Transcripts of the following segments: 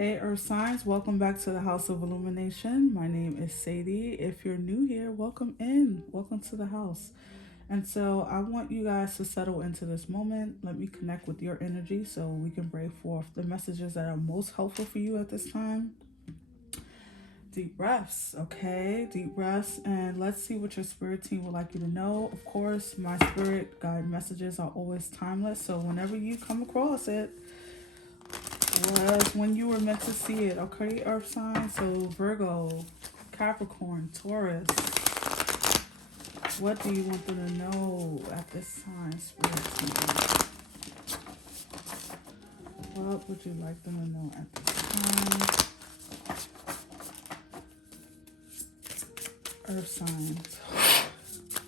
Hey Earth Signs, welcome back to the House of Illumination. My name is Sadie. If you're new here, welcome in. Welcome to the house. And so I want you guys to settle into this moment. Let me connect with your energy so we can bring forth the messages that are most helpful for you at this time. Deep breaths, okay? Deep breaths. And let's see what your spirit team would like you to know. Of course, my spirit guide messages are always timeless. So whenever you come across it, was when you were meant to see it, okay, Earth signs? So Virgo, Capricorn, Taurus. What do you want them to know at this time, Spirit team? What would you like them to know at this time? Earth signs.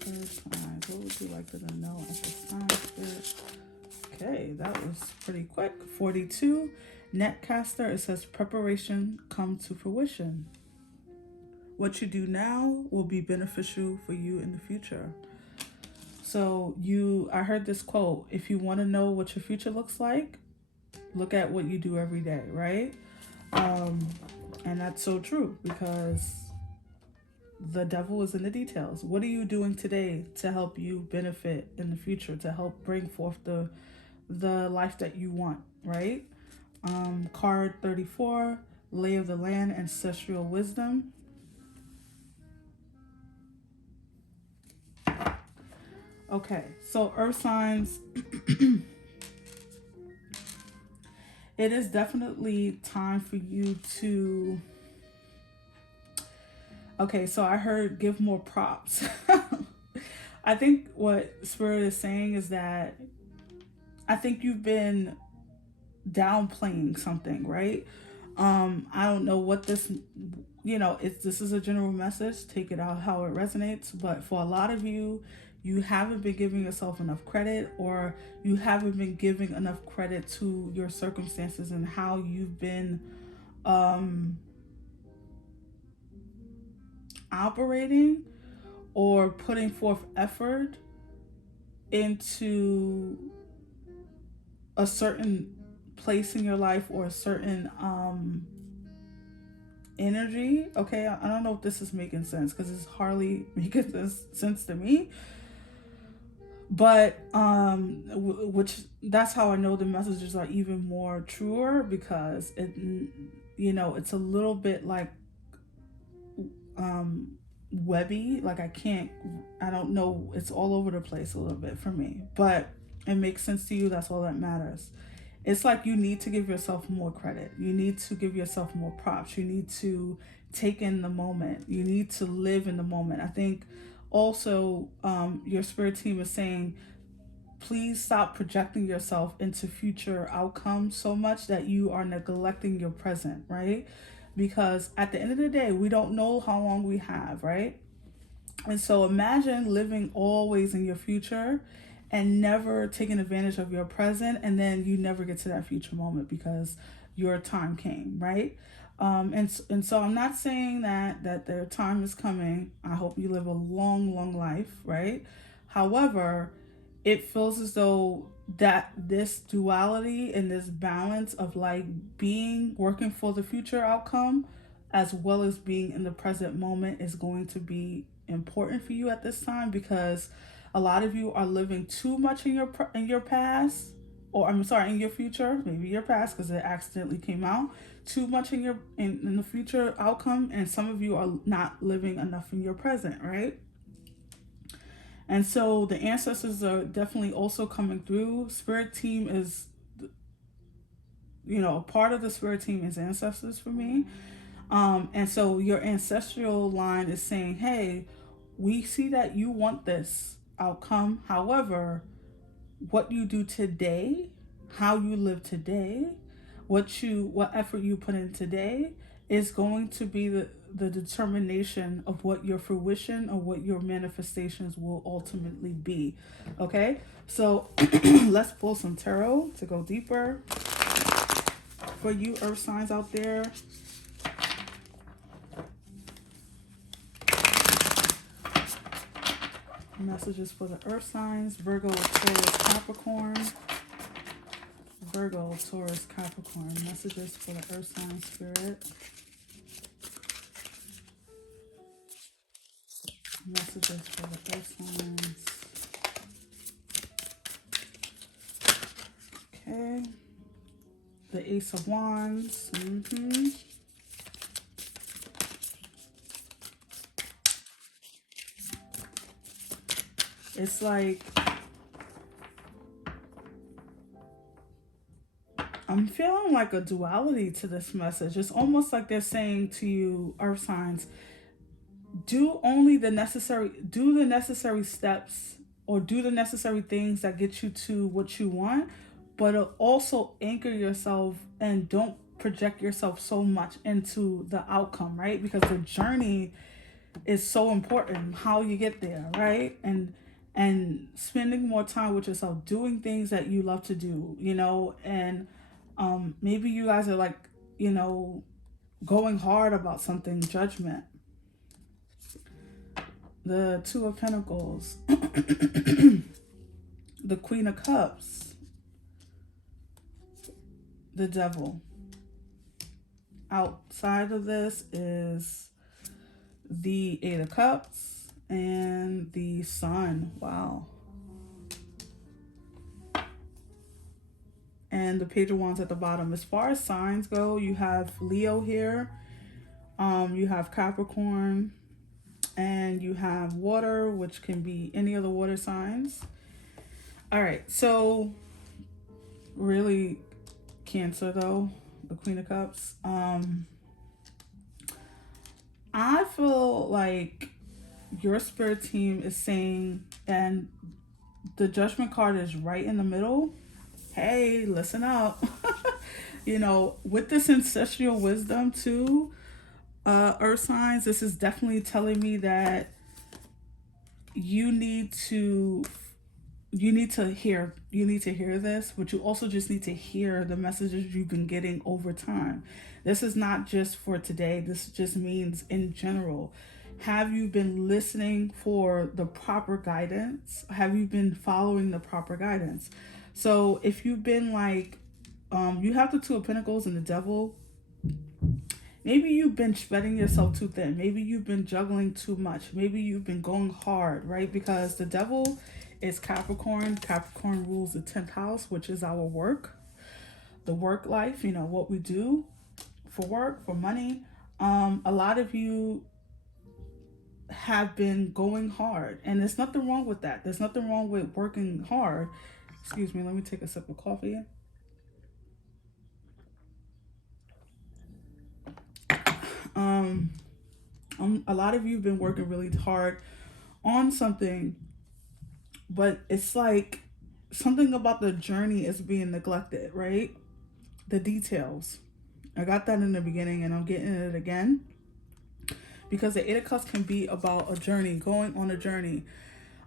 Earth signs. What would you like them to know at this time, Spirit? Okay, that was pretty quick. 42. Netcaster, it says preparation come to fruition. What you do now will be beneficial for you in the future. So I heard this quote, if you want to know what your future looks like, look at what you do every day, right? And that's so true because the devil is in the details. What are you doing today to help you benefit in the future, to help bring forth the life that you want, right? Card 34, Lay of the Land, Ancestral Wisdom. Okay, so Earth signs, it is definitely time for you to, okay, so I heard give more props. I think what Spirit is saying is that I think you've been downplaying something, right? I don't know what this, this is a general message. Take it out how it resonates. But for a lot of you, you haven't been giving yourself enough credit, or you haven't been giving enough credit to your circumstances and how you've been operating or putting forth effort into a certain place in your life or a certain energy. Okay, I don't know if this is making sense because it's hardly making this sense to me, but which that's how I know the messages are even more truer, because it's a little bit like webby, like I don't know, it's all over the place a little bit for me, but it makes sense to you. That's all that matters. It's like you need to give yourself more credit. You need to give yourself more props. You need to take in the moment. You need to live in the moment. I think also your spirit team is saying, please stop projecting yourself into future outcomes so much that you are neglecting your present, right? Because at the end of the day, we don't know how long we have, right? And so imagine living always in your future and never taking advantage of your present, and then you never get to that future moment because your time came, right? And so I'm not saying that their time is coming. I hope you live a long life, right? However, it feels as though that this duality and this balance of like working for the future outcome as well as being in the present moment is going to be important for you at this time, because a lot of you are living too much in your past, or I'm sorry, in your future, maybe your past because it accidentally came out, too much in the future outcome, and some of you are not living enough in your present, right? And so the ancestors are definitely also coming through. Spirit team is, part of the spirit team is ancestors for me. And so your ancestral line is saying, hey, we see that you want this outcome. However, what you do today, how you live today, what effort you put in today is going to be the determination of what your fruition or what your manifestations will ultimately be. Okay, so let's pull some tarot to go deeper for you earth signs out there. Messages for the earth signs: Virgo, Taurus, Capricorn. Virgo, Taurus, Capricorn. Messages for the Earth sign spirit. Messages for the Earth signs. Okay. The Ace of Wands. It's like I'm feeling like a duality to this message. It's almost like they're saying to you, Earth signs, do the necessary steps, or do the necessary things that get you to what you want, but also anchor yourself and don't project yourself so much into the outcome, right? Because the journey is so important, how you get there, right? And spending more time with yourself, doing things that you love to do, and maybe you guys are like, going hard about something, judgment. The Two of Pentacles, the Queen of Cups, the Devil. Outside of this is the Eight of Cups and the Sun. Wow. And the Page of Wands at the bottom. As far as signs go, you have Leo here, you have Capricorn, and you have water, which can be any of the water signs. All right, so really Cancer though, the Queen of Cups. I feel like your spirit team is saying, and the Judgment card is right in the middle. Hey, listen up. With this ancestral wisdom too, Earth signs, this is definitely telling me that you need to hear this, but you also just need to hear the messages you've been getting over time. This is not just for today. This just means in general. Have you been listening for the proper guidance? Have you been following the proper guidance? So if you've been like, you have the Two of Pentacles and the Devil, maybe you've been spreading yourself too thin. Maybe you've been juggling too much. Maybe you've been going hard, right? Because the Devil is Capricorn. Capricorn rules the 10th house, which is our work, the work life, what we do for work, for money. A lot of you have been going hard, and there's nothing wrong with that. There's nothing wrong with working hard. Excuse me, let me take a sip of coffee. A lot of you have been working really hard on something, but it's like something about the journey is being neglected, right? The details. I got that in the beginning and I'm getting it again, because the Eight of Cups can be about a journey, going on a journey,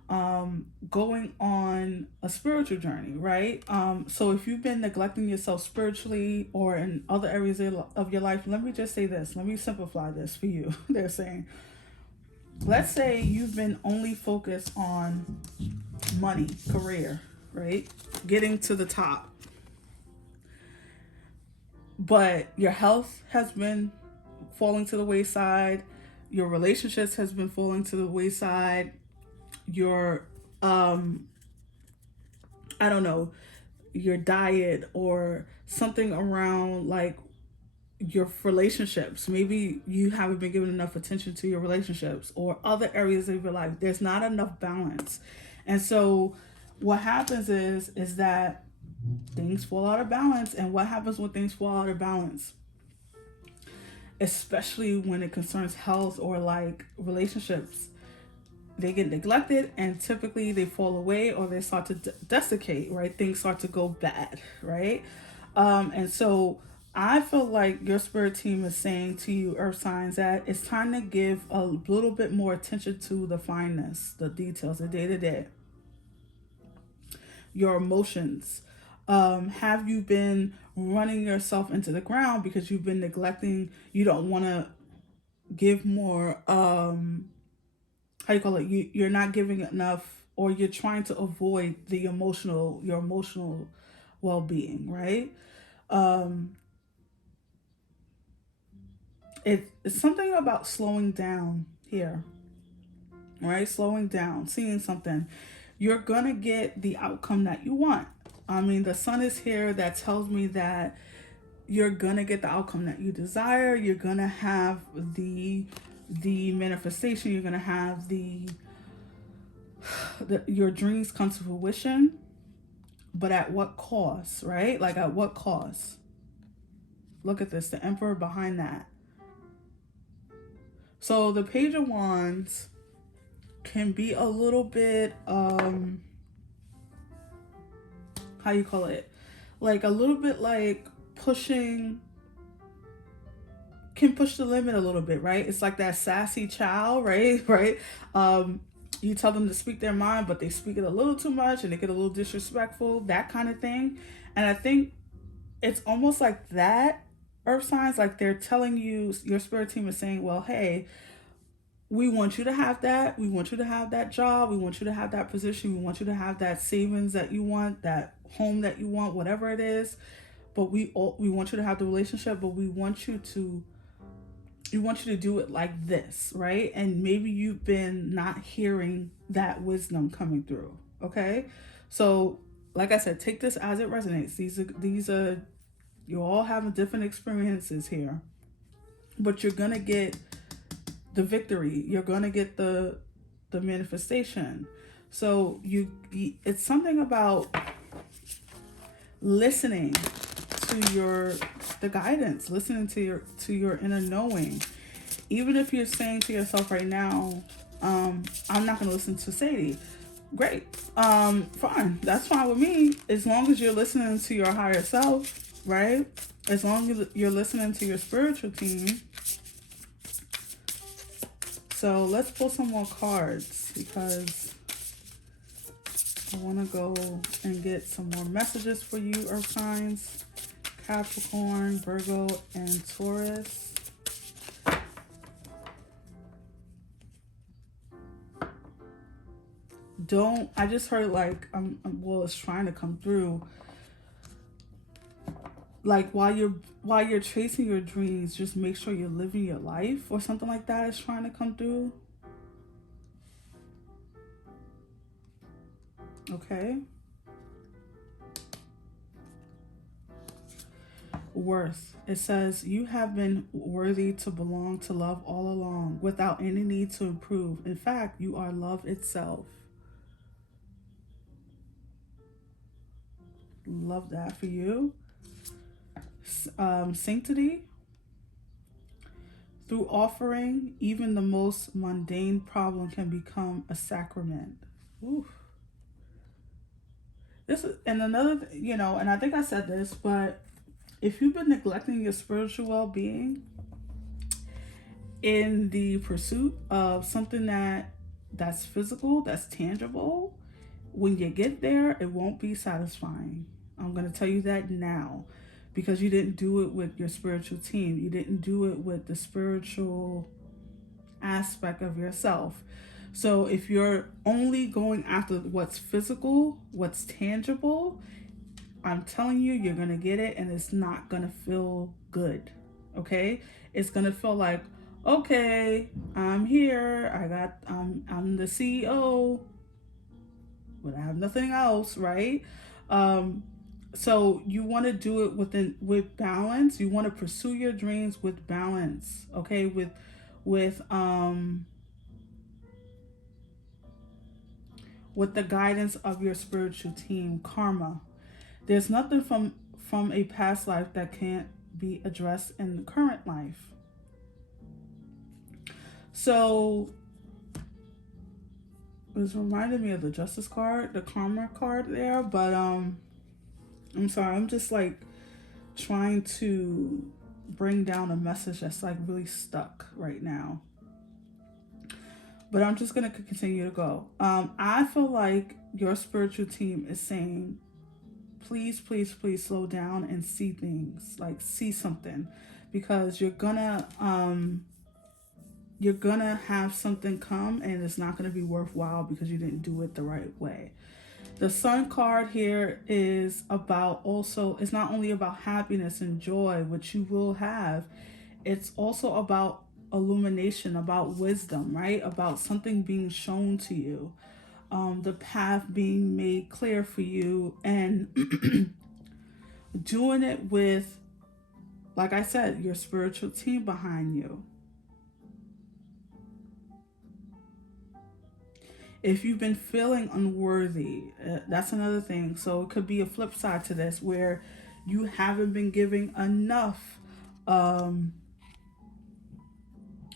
going on a spiritual journey, right? So if you've been neglecting yourself spiritually or in other areas of your life, let me just say this. Let me simplify this for you. They're saying, let's say you've been only focused on money, career, right? Getting to the top. But your health has been falling to the wayside. Your relationships has been falling to the wayside. Your I don't know, your diet or something around like your relationships. Maybe you haven't been giving enough attention to your relationships or other areas of your life. There's not enough balance. And so what happens is that things fall out of balance. And what happens when things fall out of balance? Especially when it concerns health or like relationships, they get neglected and typically they fall away or they start to desiccate, right? Things start to go bad, right? And so I feel like your spirit team is saying to you, Earth signs, that it's time to give a little bit more attention to the fineness, the details, the day to day, your emotions. Have you been running yourself into the ground because you've been neglecting? You don't want to give more. How you call it? You're not giving enough, or you're trying to avoid your emotional well-being, right? It's something about slowing down here, right? Slowing down, seeing something. You're gonna get the outcome that you want. I mean, the sun is here. That tells me that you're gonna get the outcome that you desire. You're gonna have the manifestation. You're gonna have your dreams come to fruition. But at what cost, right? Like, at what cost? Look at this, the Emperor behind that. So the Page of Wands can be a little bit, how you call it? Like a little bit like can push the limit a little bit, right? It's like that sassy child, right? Right? You tell them to speak their mind, but they speak it a little too much and they get a little disrespectful, that kind of thing. And I think it's almost like that, earth signs, like they're telling you, your spirit team is saying, well, hey, we want you to have that. We want you to have that job. We want you to have that position. We want you to have that savings that you want, that home that you want, whatever it is. But we want you to have the relationship, but we want you to do it like this, right? And maybe you've been not hearing that wisdom coming through. Okay? So, like I said, take this as it resonates. These are you all having different experiences here. But you're gonna get the victory. You're gonna get the manifestation. So it's something about listening to the guidance, listening to your inner knowing. Even if you're saying to yourself right now, I'm not gonna listen to Sadie. Great. Fine. That's fine with me. As long as you're listening to your higher self, right? As long as you're listening to your spiritual team. So let's pull some more cards because I want to go and get some more messages for you, earth signs. Capricorn, Virgo, and Taurus. I just heard like, it's trying to come through. Like while you're chasing your dreams, just make sure you're living your life or something like that is trying to come through. Okay. Worth. It says, you have been worthy to belong to love all along without any need to improve. In fact, you are love itself. Love that for you. Sanctity. Through offering, even the most mundane problem can become a sacrament. Oof. This is, and another, and I think I said this, but if you've been neglecting your spiritual well-being in the pursuit of something that's physical, that's tangible, when you get there, it won't be satisfying. I'm going to tell you that now, because you didn't do it with your spiritual team. You didn't do it with the spiritual aspect of yourself. So if you're only going after what's physical, what's tangible, I'm telling you, you're going to get it and it's not going to feel good. Okay? It's going to feel like, okay, I'm here. I'm the CEO, but I have nothing else, right? So you want to do it with balance. You want to pursue your dreams with balance, okay? With the guidance of your spiritual team, karma. There's nothing from a past life that can't be addressed in the current life. So it was reminding me of the Justice card, the karma card there, but I'm sorry, I'm just like trying to bring down a message that's like really stuck right now. But I'm just going to continue to go. I feel like your spiritual team is saying, please, please, please slow down and see things, like see something, because you're gonna have something come and it's not going to be worthwhile because you didn't do it the right way. The Sun card here is about also, it's not only about happiness and joy, which you will have, it's also about illumination, about wisdom, right? About something being shown to you, the path being made clear for you, and doing it with, like I said, your spiritual team behind you. If you've been feeling unworthy, that's another thing. So it could be a flip side to this where you haven't been giving enough, um,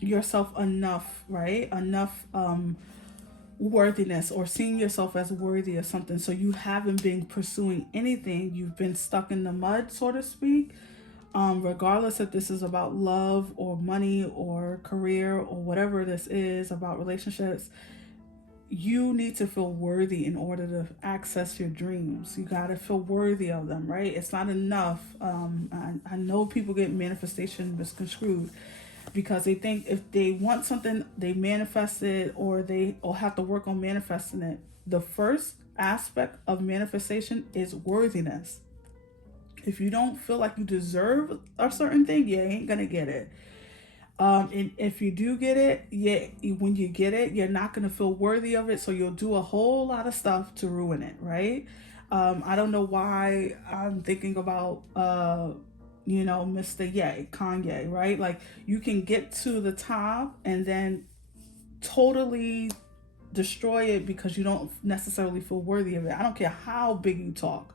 yourself enough, right? Enough worthiness, or seeing yourself as worthy of something. So you haven't been pursuing anything. You've been stuck in the mud, so to speak. Regardless if this is about love or money or career or whatever this is about relationships, you need to feel worthy in order to access your dreams. You got to feel worthy of them, right? It's not enough. I know people get manifestation misconstrued because they think if they want something, they manifest it, or they or have to work on manifesting it. The first aspect of manifestation is worthiness. If you don't feel like you deserve a certain thing, you ain't gonna get it. And if you do get it, yeah, when you get it, you're not gonna feel worthy of it. So you'll do a whole lot of stuff to ruin it, right? I don't know why I'm thinking about, Mr. Ye, Kanye, right? Like you can get to the top and then totally destroy it because you don't necessarily feel worthy of it. I don't care how big you talk.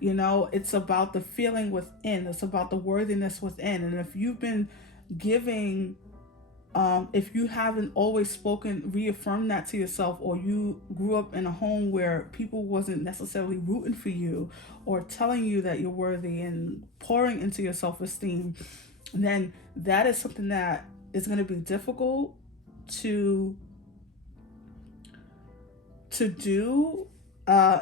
It's about the feeling within. It's about the worthiness within. And if you've been giving, if you haven't always spoken, reaffirmed that to yourself, or you grew up in a home where people wasn't necessarily rooting for you or telling you that you're worthy and pouring into your self-esteem, then that is something that is going to be difficult to do.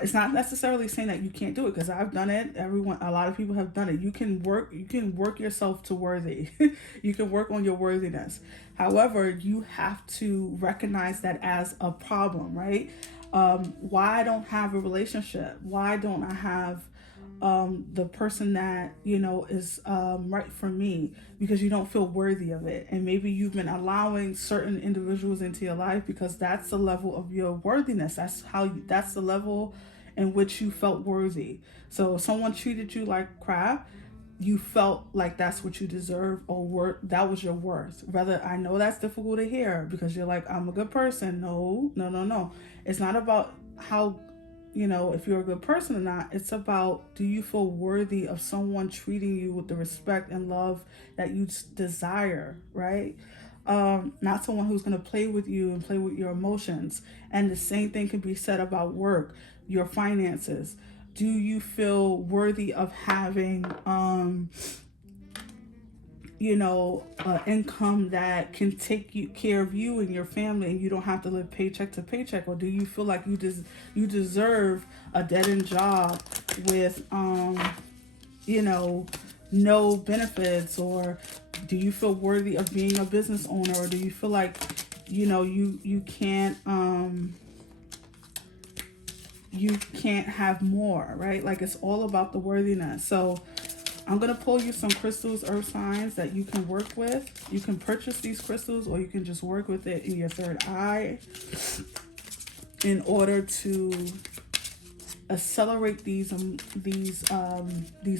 It's not necessarily saying that you can't do it, because I've done it. A lot of people have done it. You can work yourself to worthy. You can work on your worthiness. However, you have to recognize that as a problem, right? Why I don't have a relationship? Why don't I have the person that is right for me? Because you don't feel worthy of it. And maybe you've been allowing certain individuals into your life because that's the level of your worthiness. That's the level in which you felt worthy. So if someone treated you like crap, you felt like that's what you deserve, or that was your worth. Rather, I know that's difficult to hear because you're like, I'm a good person. No, no, no, no. It's not about how, if you're a good person or not. It's about, do you feel worthy of someone treating you with the respect and love that you desire, right? Not someone who's going to play with you and play with your emotions. And the same thing can be said about work, your finances. Do you feel worthy of having income that can take care of you and your family, and you don't have to live paycheck to paycheck? Or do you feel like you deserve a dead end job with no benefits? Or do you feel worthy of being a business owner? Or do you feel like you can't have more, right? Like, it's all about the worthiness. So I'm going to pull you some crystals, earth signs, that you can work with. You can purchase these crystals, or you can just work with it in your third eye in order to accelerate these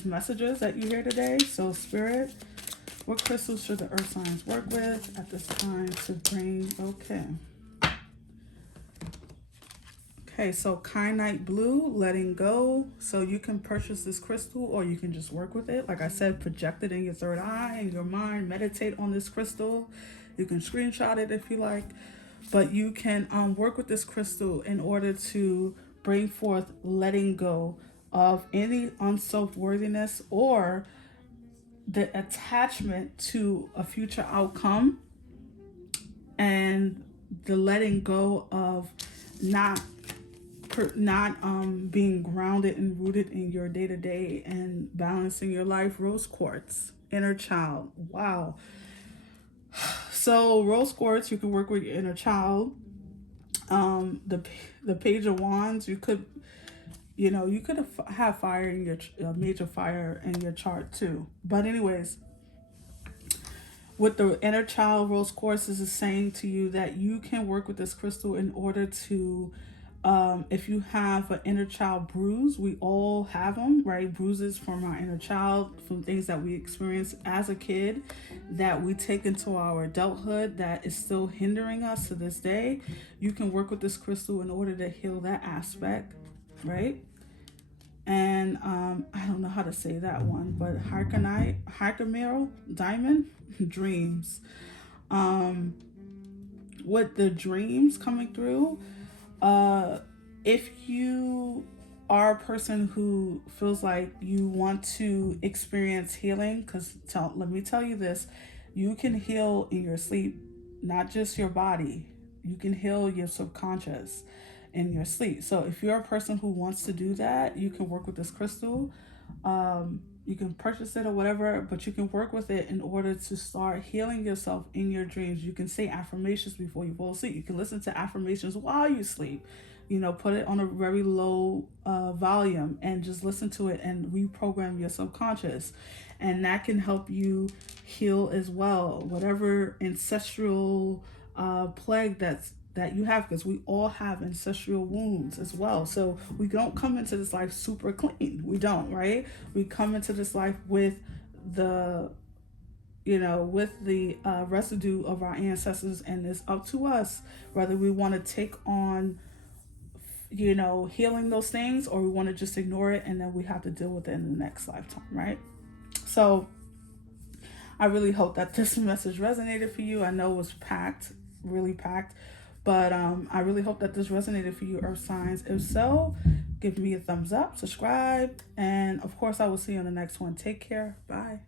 messages that you hear today. So Spirit, what crystals should the earth signs work with at this time to bring? Okay, so kyanite blue, letting go. So you can purchase this crystal, or you can just work with it. Like I said, project it in your third eye, in your mind, meditate on this crystal. You can screenshot it if you like, but you can work with this crystal in order to bring forth letting go of any unself-worthiness or the attachment to a future outcome, and the letting go of not being grounded and rooted in your day-to-day and balancing your life. Rose quartz, inner child. Wow. So rose quartz, you can work with your inner child. The page of wands, you could You know, you could have fire in your major fire in your chart too. But anyways, what the inner child rose courses is saying to you that you can work with this crystal in order to, if you have an inner child bruise, we all have them, right? Bruises from our inner child, from things that we experienced as a kid that we take into our adulthood that is still hindering us to this day. You can work with this crystal in order to heal that aspect, right? And I don't know how to say that one, but Harkamiro Diamond dreams. With the dreams coming through, if you are a person who feels like you want to experience healing, because let me tell you this, you can heal in your sleep, not just your body. You can heal your subconscious in your sleep. So if you're a person who wants to do that, you can work with this crystal. You can purchase it or whatever, but you can work with it in order to start healing yourself in your dreams. You can say affirmations before you fall asleep. You can listen to affirmations while you sleep. You know, put it on a very low volume and just listen to it and reprogram your subconscious. And that can help you heal as well. Whatever ancestral plague that you have, because we all have ancestral wounds as well. So we don't come into this life super clean. We don't, right? We come into this life with the residue of our ancestors, and it's up to us whether we want to take on healing those things, or we want to just ignore it and then we have to deal with it in the next lifetime, right? So I really hope that this message resonated for you. I know it was packed, really packed, but I really hope that this resonated for you, Earth signs. If so, give me a thumbs up, subscribe, and of course I will see you on the next one. Take care. Bye.